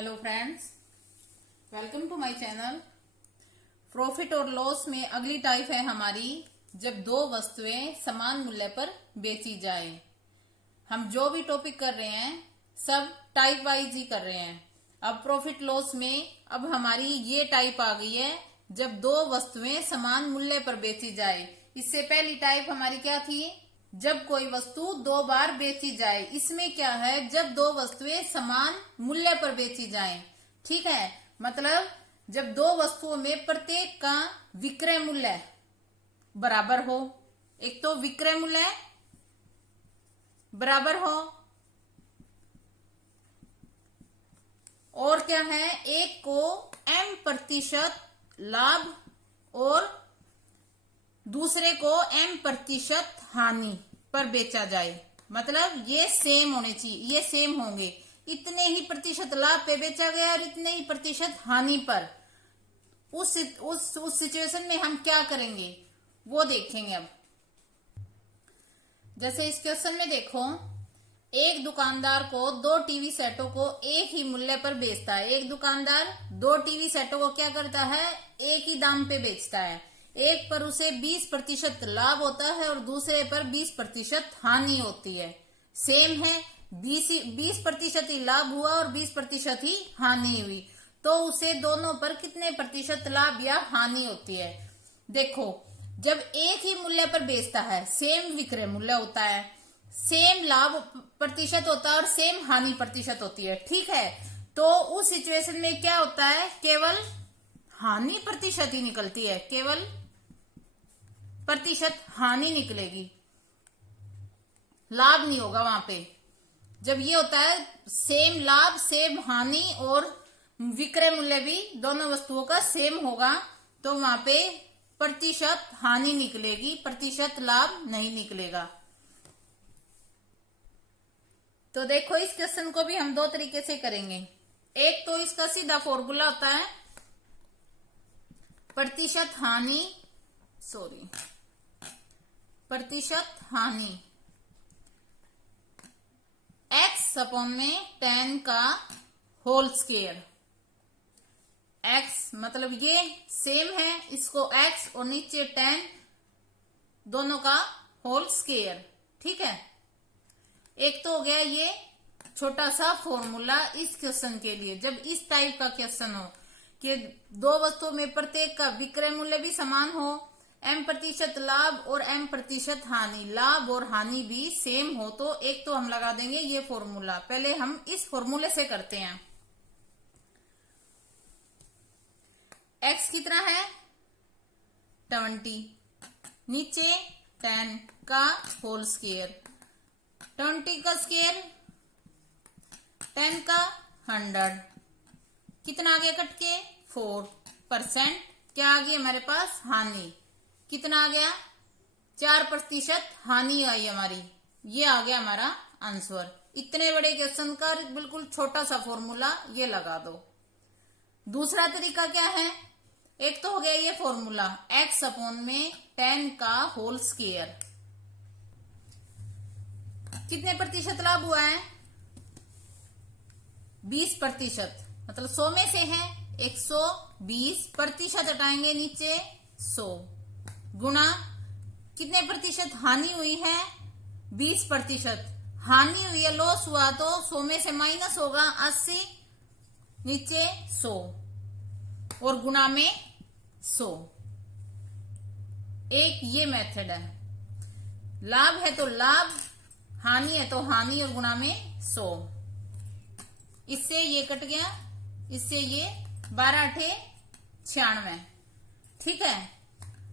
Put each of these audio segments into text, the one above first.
Hello friends, welcome to my channel. Profit और loss में अगली टाइप है हमारी जब दो वस्तुएं समान मूल्य पर बेची जाए। हम जो भी टॉपिक कर रहे हैं सब टाइप वाइज ही कर रहे हैं। अब प्रॉफिट लॉस में अब हमारी ये टाइप आ गई है जब दो वस्तुएं समान मूल्य पर बेची जाए। इससे पहली टाइप हमारी क्या थी? जब कोई वस्तु दो बार बेची जाए। इसमें क्या है? जब दो वस्तुएं समान मूल्य पर बेची जाएं। ठीक है, मतलब जब दो वस्तुओं में प्रत्येक का विक्रय मूल्य बराबर हो। एक तो विक्रय मूल्य बराबर हो और क्या है, एक को M% लाभ और दूसरे को M% हानि पर बेचा जाए। मतलब ये सेम होने चाहिए, ये सेम होंगे। इतने ही प्रतिशत लाभ पे बेचा गया और इतने ही प्रतिशत हानि पर। उस सिचुएशन में हम क्या करेंगे वो देखेंगे। अब जैसे इस क्वेश्चन में देखो, एक दुकानदार को दो टीवी सेटों को एक ही मूल्य पर बेचता है। एक दुकानदार दो टीवी सेटों को क्या करता है? एक ही दाम पे बेचता है। एक पर उसे 20% लाभ होता है और दूसरे पर 20% हानि होती है। सेम है, 20% ही लाभ हुआ और 20% ही हानि हुई, तो उसे दोनों पर कितने प्रतिशत लाभ या हानि होती है? देखो, जब एक ही मूल्य पर बेचता है, सेम विक्रय मूल्य होता है, सेम लाभ प्रतिशत होता है और सेम हानि प्रतिशत होती है। ठीक है, तो उस सिचुएशन में क्या होता है? केवल हानि प्रतिशत ही निकलती है, केवल प्रतिशत हानि निकलेगी, लाभ नहीं होगा वहां पे। जब ये होता है सेम लाभ सेम हानि और विक्रय मूल्य भी दोनों वस्तुओं का सेम होगा, तो वहां पे प्रतिशत हानि निकलेगी, प्रतिशत लाभ नहीं निकलेगा। तो देखो, इस क्वेश्चन को भी हम दो तरीके से करेंगे। एक तो इसका सीधा फॉर्मूला होता है प्रतिशत हानि x/10 का होल स्क्वायर। x मतलब ये सेम है, इसको x और नीचे 10 दोनों का होल स्क्वायर। ठीक है, एक तो हो गया ये छोटा सा फॉर्मूला इस क्वेश्चन के लिए। जब इस टाइप का क्वेश्चन हो कि दो वस्तुओं में प्रत्येक का विक्रय मूल्य भी समान हो, M% लाभ और M% हानि, लाभ और हानि भी सेम हो, तो एक तो हम लगा देंगे ये फॉर्मूला। पहले हम इस फॉर्मूले से करते हैं। x कितना है? 20, नीचे 10 का होल स्क्वायर, 20 का स्क्वायर 10 का 100, कितना आ गया कट के? 4%। क्या आ गया हमारे पास? हानि। कितना आ गया? 4% हानि आई हमारी। ये आ गया हमारा आंसर। इतने बड़े क्वेश्चन का बिल्कुल छोटा सा फॉर्मूला ये लगा दो। दूसरा तरीका क्या है? एक तो हो गया ये फॉर्मूला x/10 का होल स्क्वायर। कितने प्रतिशत लाभ हुआ है? 20%। मतलब 100 में से है 120, प्रतिशत हटाएंगे नीचे 100, गुणा कितने प्रतिशत हानि हुई है? 20% हानि हुई है, लॉस हुआ, तो 100 में से माइनस होगा 80, नीचे 100 और गुणा में 100। एक ये मेथड है। लाभ है तो लाभ, हानि है तो हानि और गुणा में 100। इससे ये कट गया, इससे ये 12×8 = 96। ठीक है,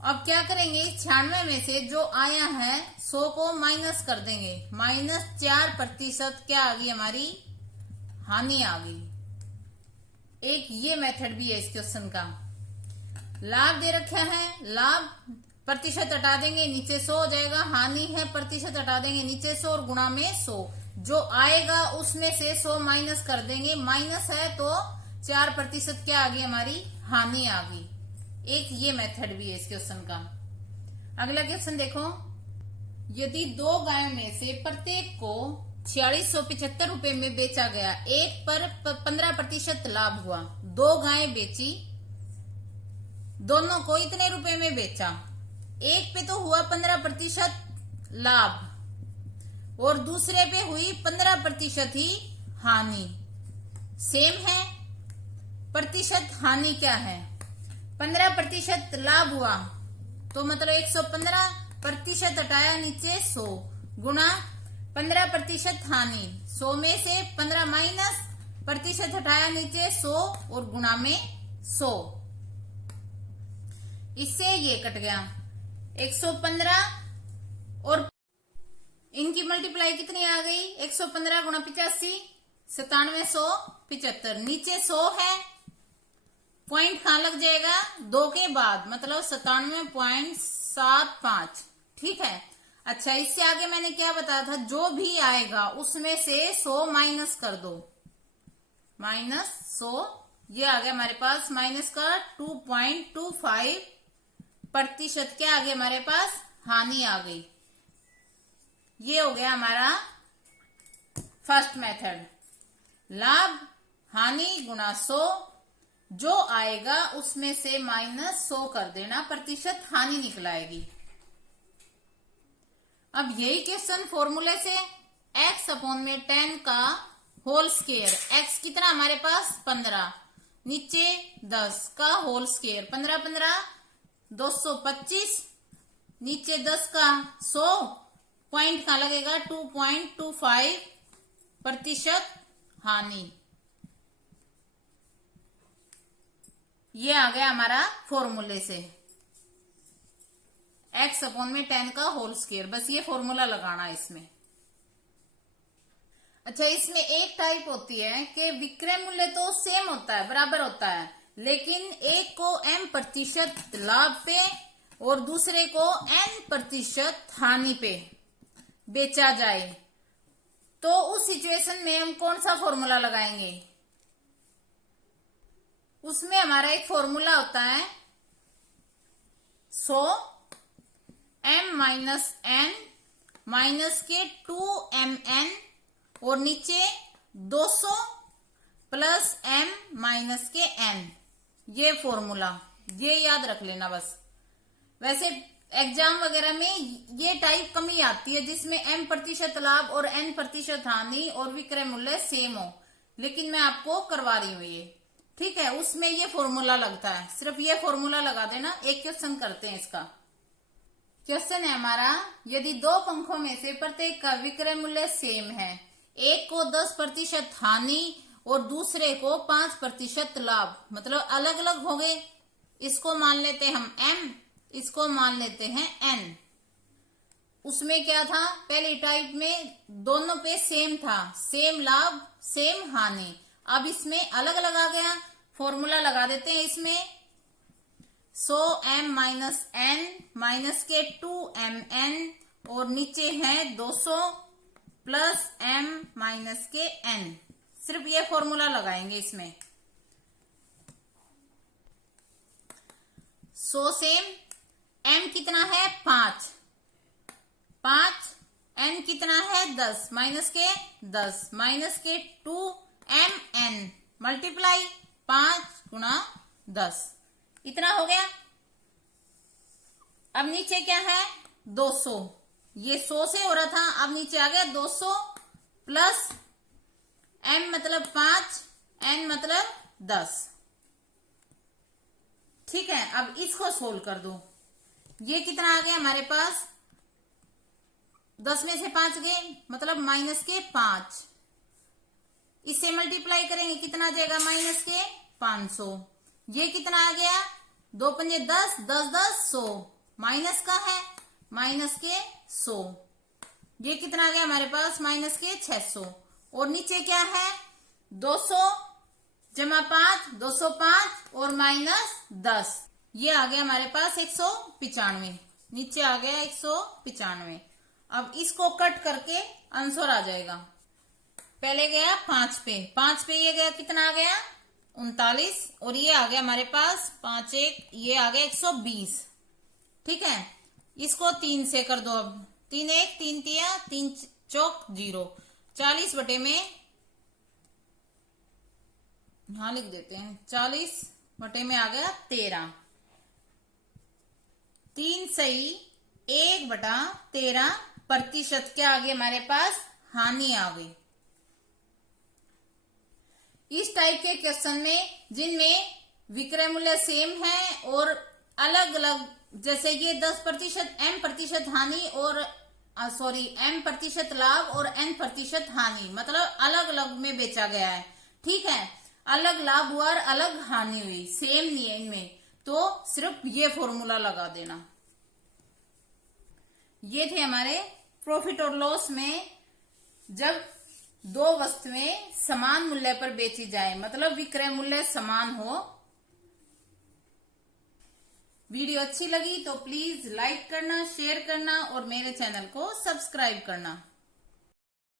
अब क्या करेंगे? इस 96 में से जो आया है 100 को माइनस कर देंगे। -4% क्या आ गई हमारी? हानि आ गई। एक ये मेथड भी है इस क्वेश्चन का। लाभ दे रखा है, लाभ प्रतिशत हटा देंगे नीचे 100 हो जाएगा, हानि है प्रतिशत हटा देंगे नीचे 100 और गुणा में 100। जो आएगा उसमें से 100 माइनस कर देंगे, माइनस है तो 4% क्या आ गई हमारी? हानि आ गई। एक ये मेथड भी है इस क्वेश्चन का। अगला क्वेश्चन देखो, यदि दो गायों में से प्रत्येक को 4675 रुपए में बेचा गया। एक पर 15% लाभ हुआ। दो गायें बेची, दोनों को इतने रुपए में बेचा। एक पे तो हुआ 15% लाभ और दूसरे पे हुई 15% ही हानि। सेम है। प्रतिशत हानि क्या है? 15% लाभ हुआ तो मतलब 115% हटाया नीचे 100 गुणा 15% हानि। 100 में से 15 माइनस प्रतिशत हटाया नीचे 100 और गुणा में 100। इससे ये कट गया 115 और इनकी मल्टीप्लाई कितनी आ गई? 115 गुणा 85 9775। नीचे 100 है, पॉइंट कहां लग जाएगा? 2 के बाद, मतलब 97.75। ठीक है। अच्छा, इससे आगे मैंने क्या बताया था? जो भी आएगा उसमें से 100 माइनस कर दो। माइनस 100, ये आ गया हमारे पास माइनस का 2.25%। क्या आ गया हमारे पास? हानि आ गई। ये हो गया हमारा फर्स्ट मेथड। लाभ हानि गुणा 100, जो आएगा उसमें से माइनस 100 कर देना, प्रतिशत हानि निकल आएगी। अब यही क्वेश्चन फॉर्मूले से x अपॉन में 10 का होल स्क्वायर। x कितना हमारे पास? 15, नीचे 10 का होल स्क्वायर। 15 15 225, नीचे 10 का 100, पॉइंट कहां लगेगा? 2.25% हानि। ये आ गया हमारा फॉर्मूले से x अपॉन में 10 का होल स्क्वायर। बस ये फॉर्मूला लगाना है इसमें। अच्छा, इसमें एक टाइप होती है कि विक्रय मूल्य तो सेम होता है, बराबर होता है, लेकिन एक को m% लाभ पे और दूसरे को n% हानि पे बेचा जाए, तो उस सिचुएशन में हम कौन सा फॉर्मूला लगाएंगे? उसमें हमारा एक फॉर्मूला होता है 100 m माइनस n माइनस के 2mn और नीचे 200 प्लस m माइनस के n। ये फॉर्मूला, ये याद रख लेना बस। वैसे एग्जाम वगैरह में ये टाइप कम ही आती है जिसमें m% लाभ और n% हानि और विक्रय मूल्य सेम हो, लेकिन मैं आपको करवा रही हूं ये। ठीक है, उसमें ये फॉर्मूला लगता है। सिर्फ ये फॉर्मूला लगा देना। एक क्वेश्चन करते हैं इसका। क्वेश्चन है हमारा, यदि दो पंखों में से प्रत्येक का विक्रय मूल्य सेम है, एक को 10% हानि और दूसरे को 5% लाभ, मतलब अलग अलग हो गए। इसको मान लेते हैं हम m, इसको मान लेते हैं n। उसमें क्या था? पहली टाइप में दोनों पे सेम था, सेम लाभ सेम हानि। अब इसमें अलग अलग आ गया, फॉर्मूला लगा देते हैं इसमें 100 m माइनस n माइनस के 2mn और नीचे है 200 प्लस m माइनस के n। सिर्फ ये फॉर्मूला लगाएंगे इसमें। 100 सेम, m कितना है? 5, n कितना है? 10 माइनस के 10 माइनस के 2mn मल्टीप्लाई 5 गुणा 10, इतना हो गया। अब नीचे क्या है? 200। ये 100 से हो रहा था, अब नीचे आ गया 200 प्लस m मतलब 5, n मतलब 10। ठीक है, अब इसको सोल्व कर दो। ये कितना आ गया हमारे पास? 10 में से 5 गए, मतलब माइनस के 5। इससे मल्टीप्लाई करेंगे, कितना आ जाएगा? माइनस के 500। ये कितना आ गया? 2 पंजे 10, 10 10 100, माइनस का है माइनस के 100। ये कितना आ गया हमारे पास? माइनस के 600। और नीचे क्या है? 200 जमा 5, 205 और माइनस 10। ये आ गया हमारे पास 195। नीचे आ गया 195। अब इसको कट करके आंसर आ जाएगा। पहले गया 5 पे, 5 पे ये गया, कितना आ गया? 39। और ये आ गया हमारे पास 5 1, ये आ गया 120। ठीक है, इसको 3 से कर दो। अब 3 1 3 3 3 चौक 0, 40 बटे में, हाँ लिख देते हैं, 40 बटे में आ गया 13। 3 सही 1/13% क्या आ गया हमारे पास, हानि आ गई। इस टाइप के क्वेश्चन में जिनमें विक्रय मूल्य सेम है और अलग अलग, जैसे ये 10% m% हानि और m% लाभ और n% हानि, मतलब अलग अलग में बेचा गया है, ठीक है, अलग लाभ हुआ और अलग हानि हुई, सेम नहीं है इनमें, तो सिर्फ ये फॉर्मूला लगा देना। ये थे हमारे प्रॉफिट और लॉस में, जब दो वस्तुएं समान मूल्य पर बेची जाए, मतलब विक्रय मूल्य समान हो। वीडियो अच्छी लगी तो प्लीज लाइक करना, शेयर करना और मेरे चैनल को सब्सक्राइब करना।